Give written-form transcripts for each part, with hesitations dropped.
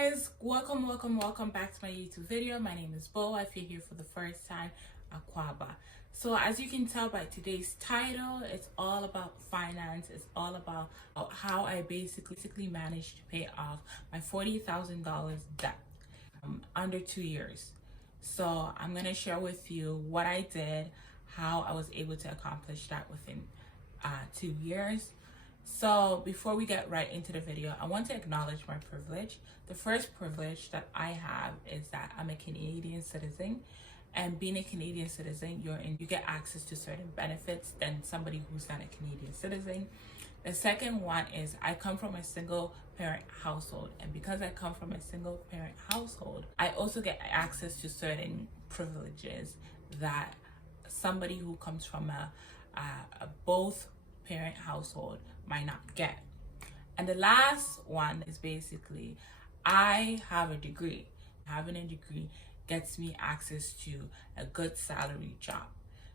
Guys, welcome back to my YouTube video. My name is Bo. If you're here for the first time, Aquaba. So as you can tell by today's title, it's all about finance. It's all about how I basically managed to pay off my $40,000 debt under 2 years. So I'm gonna share with you what I did, how I was able to accomplish that within 2 years. So before we get right into the video, I want to acknowledge my privilege. The first privilege that I have is that I'm a Canadian citizen, and being a Canadian citizen, you get access to certain benefits than somebody who's not a Canadian citizen. The second one is I come from a single parent household, and because I come from a single parent household, I also get access to certain privileges that somebody who comes from a both parent household might not get. And the last one is basically I have a degree. Having a degree gets me access to a good salary job.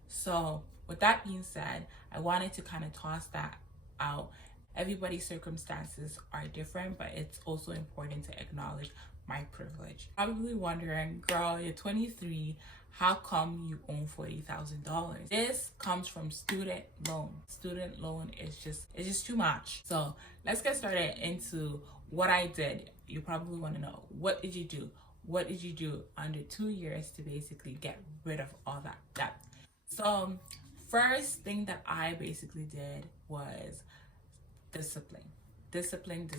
So with that being said, I wanted to kind of toss that out. Everybody's circumstances are different, but it's also important to acknowledge my privilege. Probably wondering, girl, you're 23, how come you own $40,000? This comes from student loan. Student loan is just too much. So let's get started into what I did. You probably want to know, what did you do? What did you do under 2 years to basically get rid of all that debt? So first thing that I basically did was discipline. Discipline.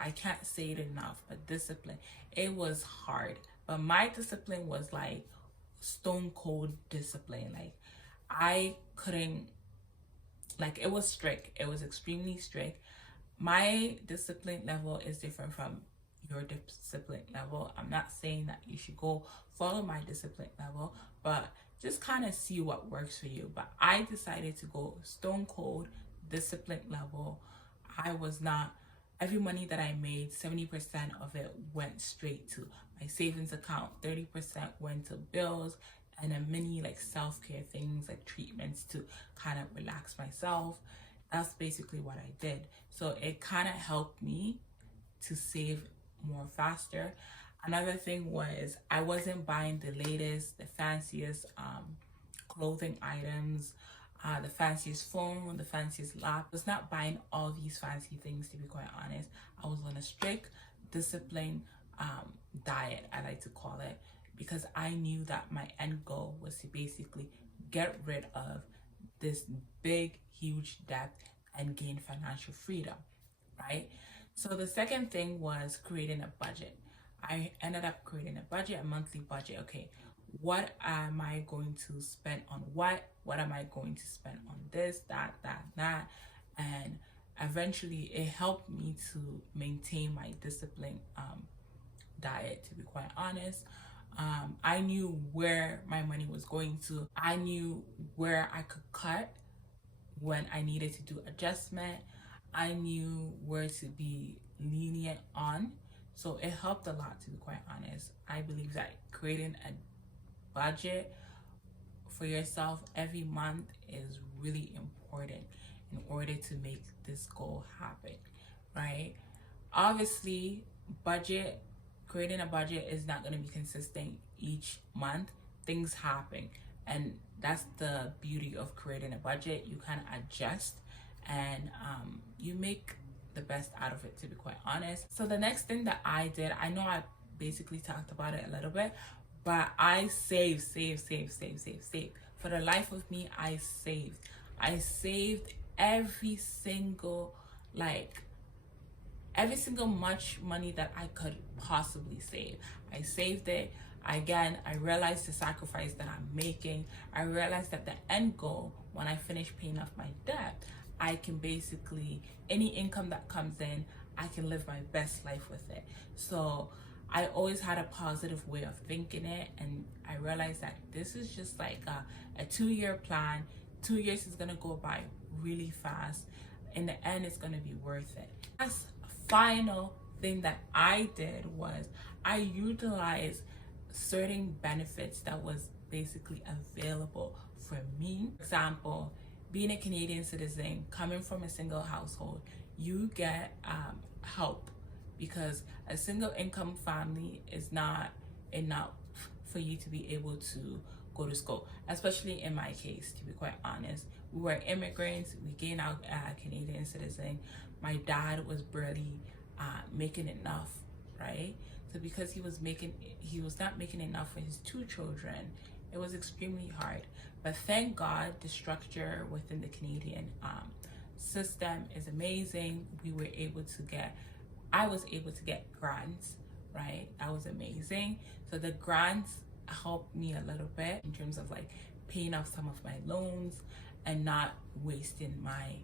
I can't say it enough, but discipline. It was hard, but my discipline was like stone cold discipline. Like I couldn't, like it was strict. It was extremely strict. My discipline level is different from your discipline level. I'm not saying that you should go follow my discipline level, but just kind of see what works for you. But I decided to go stone cold discipline level. I was not, every money that I made, 70% of it went straight to my savings account, 30% went to bills, and a mini like self-care things like treatments to kind of relax myself. That's basically what I did. So it kind of helped me to save more faster. Another thing was I wasn't buying the latest, the fanciest clothing items, the fanciest phone, the fanciest lap. I was not buying all these fancy things, to be quite honest. I was on a strict discipline diet, I like to call it, because I knew that my end goal was to basically get rid of this big, huge debt and gain financial freedom, right? So the second thing was creating a budget. I ended up creating a budget, a monthly budget. Okay, what am I going to spend on what? What am I going to spend on this, that, and eventually it helped me to maintain my discipline diet, to be quite honest. I knew where my money was going to. I knew where I could cut when I needed to do adjustment. I knew where to be lenient on. So it helped a lot, to be quite honest. I believe that creating a budget for yourself every month is really important in order to make this goal happen, right? Obviously, creating a budget is not going to be consistent each month. Things happen, and that's the beauty of creating a budget. You kind of adjust and you make the best out of it, to be quite honest. So the next thing that I did, I know I basically talked about it a little bit, but I saved. For the life of me, I saved every single much money that I could possibly save. I saved it. Again, I realized the sacrifice that I'm making. I realized that the end goal, when I finish paying off my debt, I can basically, any income that comes in, I can live my best life with it. So I always had a positive way of thinking it, and I realized that this is just like a 2-year plan. 2 years is gonna go by really fast. In the end, it's gonna be worth it. That's final thing that I did was I utilized certain benefits that was basically available for me. For example, being a Canadian citizen, coming from a single household, you get help because a single income family is not enough for you to be able to go to school, especially in my case. To be quite honest, we were immigrants, we gained our Canadian citizen. My dad was barely making enough, right? So because he was not making enough for his 2 children, it was extremely hard. But thank God the structure within the Canadian system is amazing. I was able to get grants, right? That was amazing. So the grants helped me a little bit in terms of like paying off some of my loans and not wasting my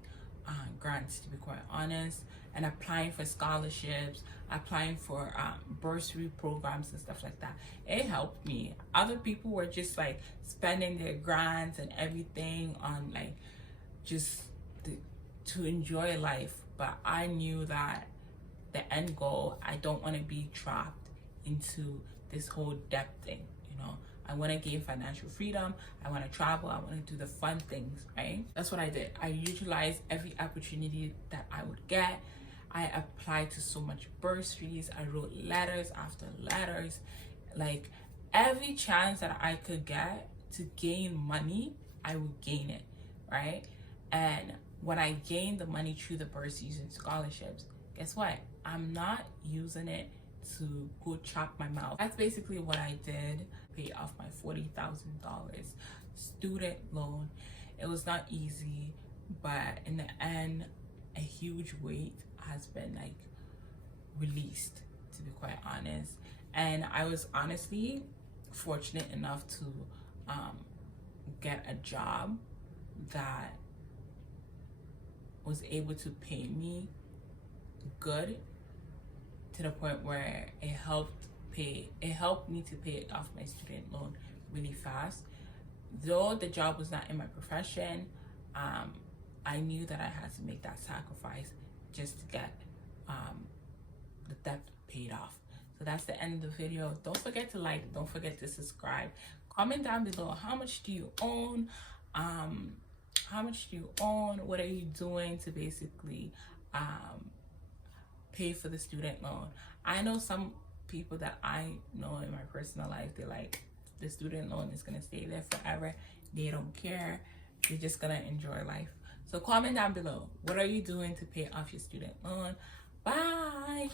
grants, to be quite honest, and applying for scholarships, applying for bursary programs and stuff like that. It helped me. Other people were just like spending their grants and everything on like just to enjoy life, but I knew that the end goal, I don't want to be trapped into this whole debt thing, you know. I want to gain financial freedom. I want to travel. I want to do the fun things, right? That's what I did. I utilized every opportunity that I would get. I applied to so much bursaries. I wrote letters after letters. Like every chance that I could get to gain money, I would gain it, right? And when I gained the money through the bursaries and scholarships, guess what? I'm not using it to go chop my mouth. That's basically what I did. Pay off my $40,000 student loan. It was not easy, but in the end, a huge weight has been like released, to be quite honest. And I was honestly fortunate enough to get a job that was able to pay me good, to the point where it helped me to pay off my student loan really fast. Though the job was not in my profession, I knew that I had to make that sacrifice just to get the debt paid off. So that's the end of the video. Don't forget to like, don't forget to subscribe. Comment down below, how much do you own? How much do you own? What are you doing to basically pay for the student loan? I know some people that I know in my personal life, they're like, the student loan is gonna stay there forever. They don't care. They're just gonna enjoy life. So comment down below, what are you doing to pay off your student loan? Bye.